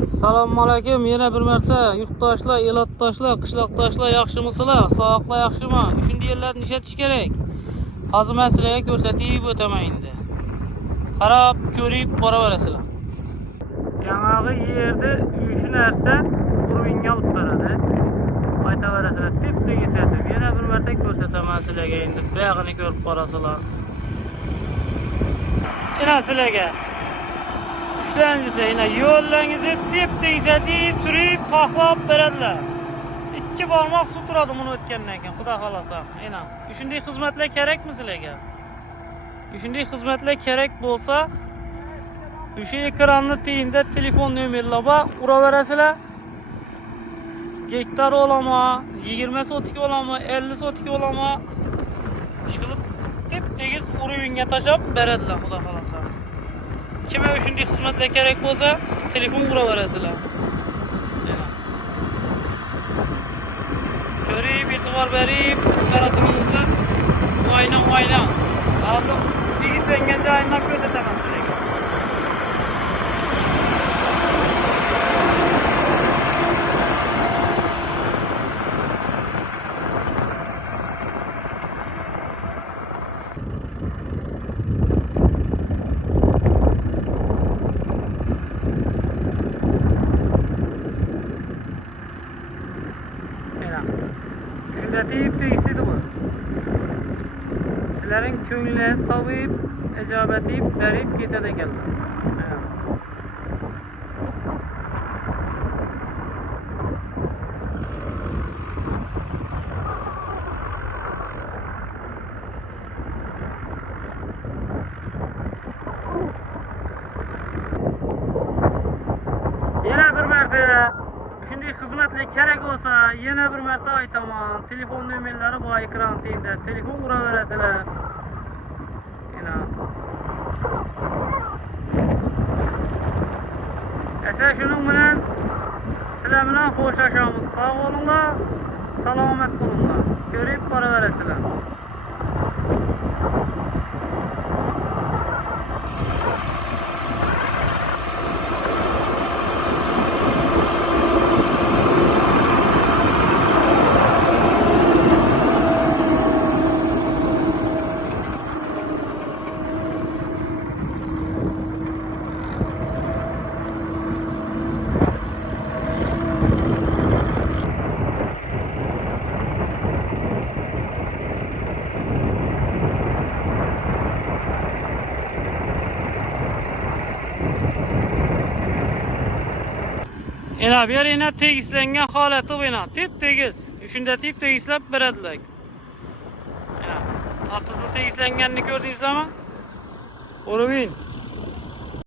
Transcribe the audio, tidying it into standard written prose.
Assalomu alaykum. Yana bir marta yurtdoshlar, elotdoshlar, qishloqdoshlar yaxshimisizlar? Sog'liqlar yaxshimi? Shunday yerlarni ishlatish kerak. Hozir men sizlarga ko'rsatib o'taman endi. Qarab, ko'rib boraverasizlar. Yangi yerda shu narsa urvinga olib boradi. Qaytaverasizlar. Tip-tip esatib. Yana bir marta ko'rsataman sizlarga endi. Buyog'ini ko'rib borasizlar. Yana sizlarga yine yo'llaringizni tep-tekisatib surib paxlab beradilar. 2 barmoq suv turadi buni o'tgandan keyin, xudo xolasa. Mana shunday xizmatlar kerakmi sizlarga? Shunday xizmatlar kerak bo'lsa, o'sha ekranni teyinda telefon nomerlar bor, uraverasizlar. Gektar olama, 20 sotik olama, 50 sotik olama. Ishqilib tep-tekis urvinga tashab beradilar, xudo xolasa. Kime shunday xizmatlar kerak bo'lsa, telefon uraverasizlar. Ko'rib, e'tibor berib, qarasingizlar. Oyna. Hozir tegishlangan joyini ko'rsataman sizlarga. Shunda tep-tekisidi bu. Sizlarning ko'nglingiz topib, ijobat etib, berib ketadi ekanlar. Yana bir marta shunday xizmatlar kerak bo'lsa, yana bir marta aytaman. Telefon nomerlari bor ekran teyinda. Telefon uraverasizlar. Mana. Esa shuning bilan sizlar bilan xo'shlashamiz. Sog' bo'linglar, salomat bo'linglar. Ko'rib boraverasizlar. Yana bir yerine tegislangan holati bu yana. Tep-tegis. Shunda tep-tegislab beradilar. Mana, altida tegislanganini ko'rdingizlarmi? Urvin.